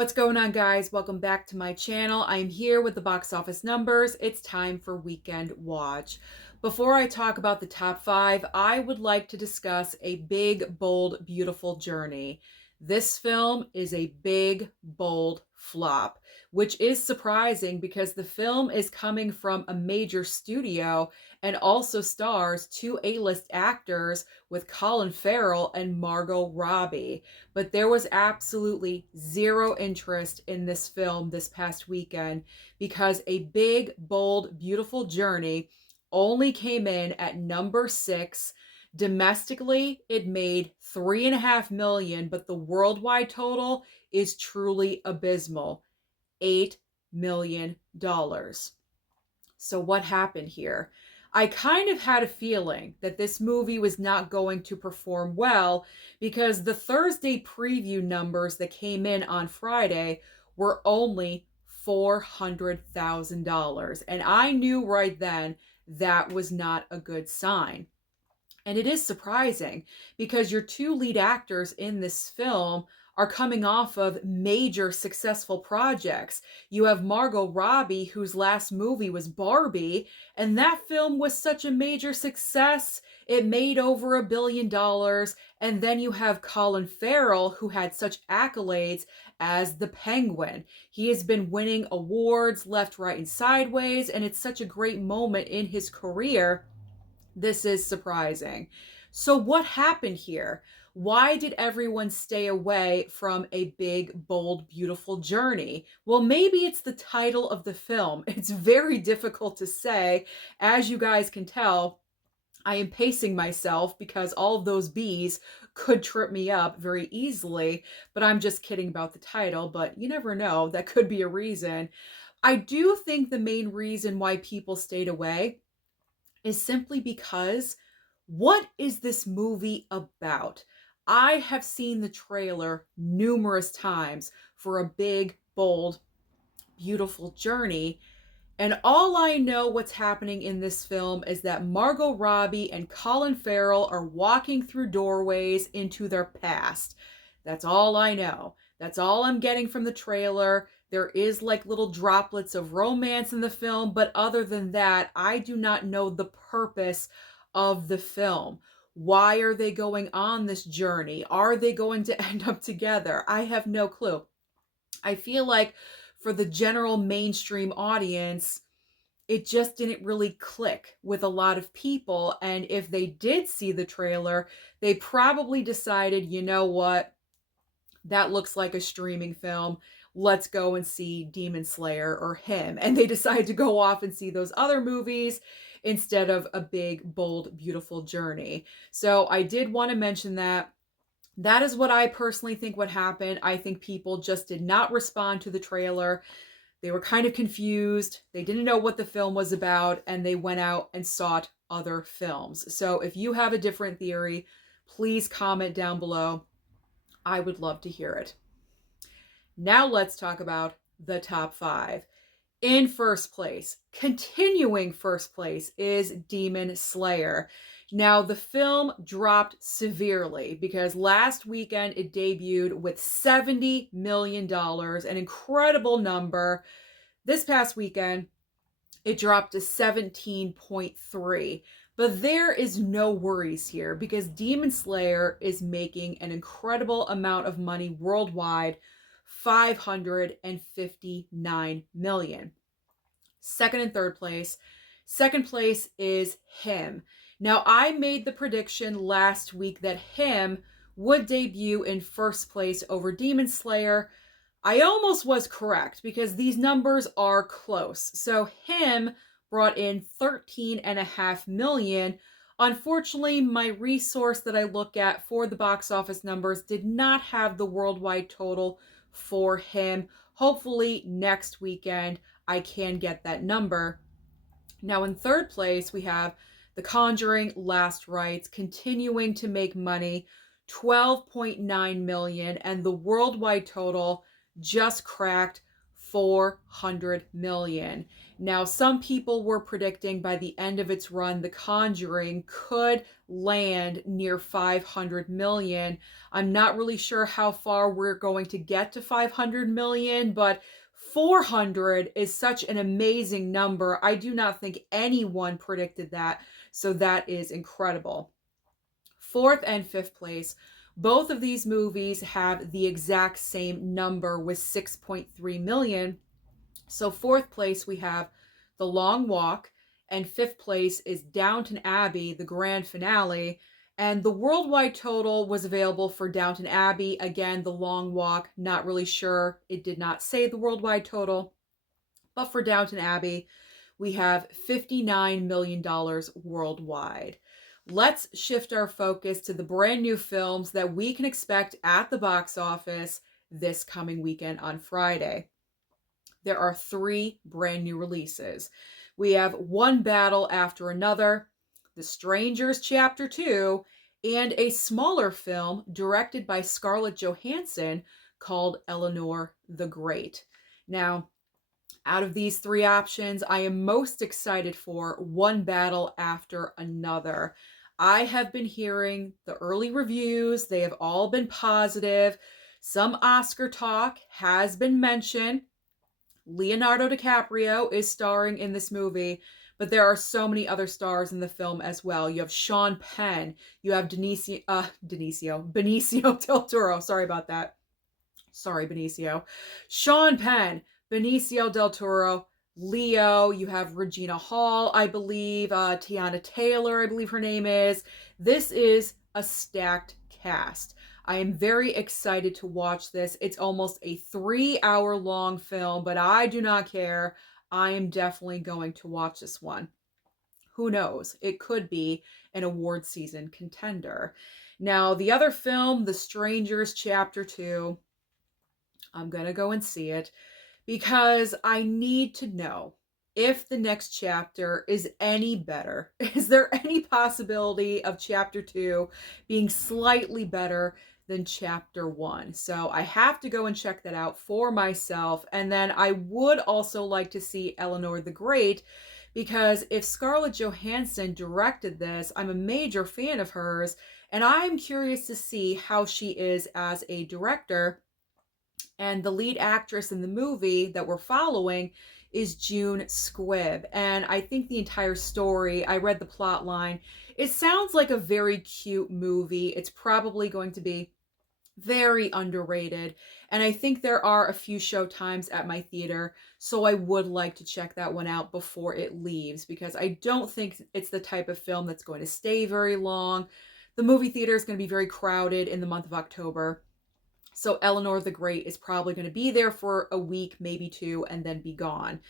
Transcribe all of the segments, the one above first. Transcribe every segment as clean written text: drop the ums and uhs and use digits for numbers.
What's going on, guys? Welcome back to my channel. I'm here with the box office numbers. It's time for Weekend Watch. Before I talk about the top five, I would like to discuss A Big, Bold, Beautiful Journey. This film is a big, bold flop, which is surprising because the film is coming from a major studio and also stars two A-list actors with Colin Farrell and Margot Robbie. But there was absolutely zero interest in this film this past weekend because A Big, Bold, Beautiful Journey only came in at number 6. Domestically, it made 3.5 million, but the worldwide total is truly abysmal, $8 million. So what happened here? I kind of had a feeling that this movie was not going to perform well because the Thursday preview numbers that came in on Friday were only $400,000. And I knew right then that was not a good sign. And it is surprising because your two lead actors in this film are coming off of major successful projects. You have Margot Robbie, whose last movie was Barbie, and that film was such a major success. It made over $1 billion. And then you have Colin Farrell, who had such accolades as the Penguin. He has been winning awards left, right, and sideways, and it's such a great moment in his career. This is surprising. So, what happened here? Why did everyone stay away from A Big, Bold, Beautiful Journey? Well, maybe it's the title of the film. It's very difficult to say. As you guys can tell, I am pacing myself because all of those bees could trip me up very easily, but I'm just kidding about the title, but you never know. That could be a reason. I do think the main reason why people stayed away is simply because what is this movie about? I have seen the trailer numerous times for A Big, Bold, Beautiful Journey, and all I know what's happening in this film is that Margot Robbie and Colin Farrell are walking through doorways into their past. That's all I know. That's all I'm getting from the trailer. There is like little droplets of romance in the film, but other than that, I do not know the purpose of the film. Why are they going on this journey? Are they going to end up together? I have no clue. I feel like for the general mainstream audience, it just didn't really click with a lot of people. And if they did see the trailer, they probably decided, you know what? That looks like a streaming film. Let's go and see Demon Slayer or Him. And they decide to go off and see those other movies instead of A Big, Bold, Beautiful Journey. So I did want to mention that. That is what I personally think would happen. I think people just did not respond to the trailer. They were kind of confused. They didn't know what the film was about, and they went out and sought other films. So if you have a different theory, please comment down below. I would love to hear it. Now let's talk about the top five. In first place, continuing first place, is Demon Slayer. Now, the film dropped severely because last weekend it debuted with $70 million, an incredible number. This past weekend, it dropped to 17.3. But there is no worries here because Demon Slayer is making an incredible amount of money worldwide, $559 million. Second and third place. Second place is Him. Now, I made the prediction last week that Him would debut in first place over Demon Slayer. I almost was correct because these numbers are close. So Him brought in 13.5 million. Unfortunately, my resource that I look at for the box office numbers did not have the worldwide total for Him. Hopefully next weekend I can get that number. Now in third place we have The Conjuring Last Rites continuing to make money, 12.9 million, and the worldwide total just cracked 400 million. Now, some people were predicting by the end of its run, The Conjuring could land near 500 million. I'm not really sure how far we're going to get to 500 million, but 400 is such an amazing number. I do not think anyone predicted that, so that is incredible. Fourth and fifth place, both of these movies have the exact same number with 6.3 million. So fourth place we have The Long Walk, and fifth place is Downton Abbey, the grand finale. And the worldwide total was available for Downton Abbey. Again, The Long Walk, not really sure. It did not say the worldwide total. But for Downton Abbey, we have $59 million worldwide. Let's shift our focus to the brand new films that we can expect at the box office this coming weekend on Friday. There are 3 brand new releases. We have One Battle After Another, The Strangers Chapter 2, and a smaller film directed by Scarlett Johansson called Eleanor the Great. Now, out of these 3 options, I am most excited for One Battle After Another. I have been hearing the early reviews, they have all been positive. Some Oscar talk has been mentioned. Leonardo DiCaprio is starring in this movie, but there are so many other stars in the film as well. You have Sean Penn, you have Benicio del Toro. Sorry about that. Sorry, Benicio. Sean Penn, Benicio del Toro, Leo. You have Regina Hall, I believe. Tiana Taylor, I believe her name is. This is a stacked cast. I am very excited to watch this. It's almost a 3-hour long film, but I do not care. I am definitely going to watch this one. Who knows? It could be an award season contender. Now, the other film, The Strangers Chapter 2, I'm going to go and see it because I need to know if the next chapter is any better. Is there any possibility of chapter 2 being slightly better than chapter 1? So I have to go and check that out for myself. And then I would also like to see Eleanor the Great, because if Scarlett Johansson directed this, I'm a major fan of hers, and I'm curious to see how she is as a director. And the lead actress in the movie that we're following is June Squibb. And I think the entire story, I read the plot line, it sounds like a very cute movie. It's probably going to be very underrated. And I think there are a few show times at my theater, so I would like to check that one out before it leaves, because I don't think it's the type of film that's going to stay very long. The movie theater is going to be very crowded in the month of October. So Eleanor the Great is probably going to be there for a week, maybe 2, and then be gone.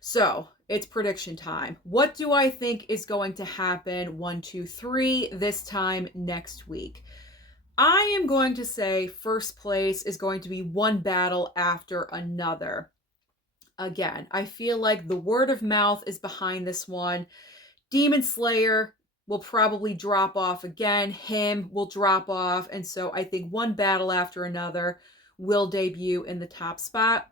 So it's prediction time. What do I think is going to happen 1, 2, 3 this time next week? I am going to say first place is going to be One Battle After Another. Again, I feel like the word of mouth is behind this one. Demon Slayer will probably drop off again. Him will drop off. And so I think One Battle After Another will debut in the top spot.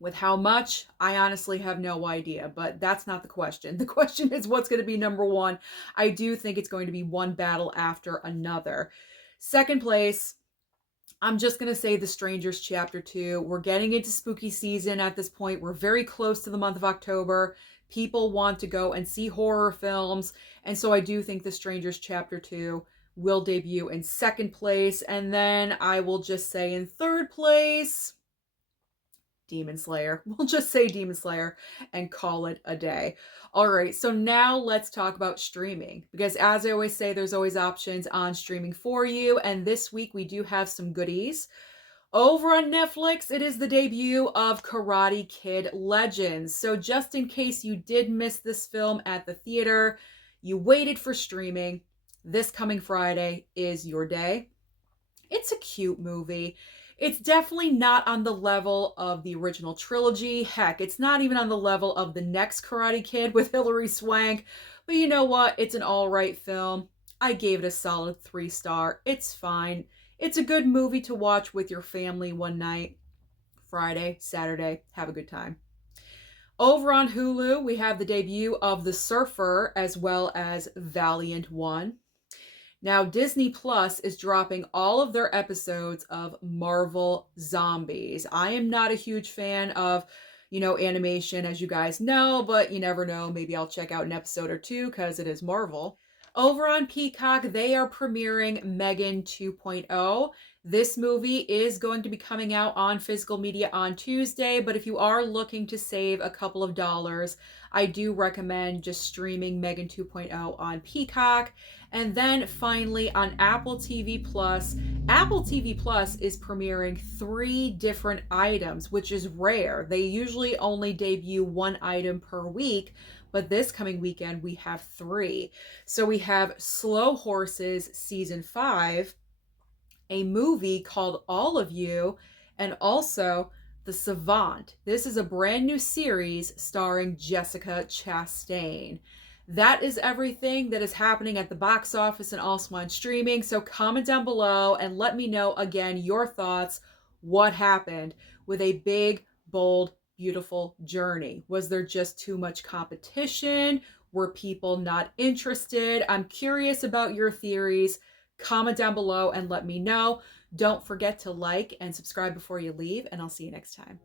With how much, I honestly have no idea, but that's not the question. The question is what's going to be number 1. I do think it's going to be One Battle After Another. Second place, I'm just going to say The Strangers Chapter 2. We're getting into spooky season at this point. We're very close to the month of October. People want to go and see horror films. And so I do think The Strangers Chapter 2 will debut in second place. And then I will just say in third place, Demon Slayer. We'll just say Demon Slayer and call it a day. All right, so now let's talk about streaming, because as I always say, there's always options on streaming for you. And this week we do have some goodies. Over on Netflix, it is the debut of Karate Kid Legends. So just in case you did miss this film at the theater, you waited for streaming, this coming Friday is your day. It's a cute movie. It's definitely not on the level of the original trilogy. Heck, it's not even on the level of the next Karate Kid with Hilary Swank. But you know what? It's an alright film. I gave it a solid 3-star. It's fine. It's a good movie to watch with your family one night. Friday, Saturday. Have a good time. Over on Hulu, we have the debut of The Surfer as well as Valiant One. Now, Disney Plus is dropping all of their episodes of Marvel Zombies. I am not a huge fan of, animation, as you guys know, but you never know. Maybe I'll check out an episode or two because it is Marvel. Over on Peacock, they are premiering Megan 2.0. This movie is going to be coming out on physical media on Tuesday, but if you are looking to save a couple of dollars, I do recommend just streaming Megan 2.0 on Peacock. And then finally on Apple TV Plus, Apple TV Plus is premiering 3 different items, which is rare. They usually only debut 1 item per week, but this coming weekend we have 3. So we have Slow Horses Season 5, a movie called All of You, and also The Savant. This is a brand new series starring Jessica Chastain. That is everything that is happening at the box office and also on streaming. So comment down below and let me know again your thoughts. What happened with a big, bold, beautiful journey? Was there just too much competition? Were people not interested? I'm curious about your theories. Comment down below and let me know. Don't forget to like and subscribe before you leave, and I'll see you next time.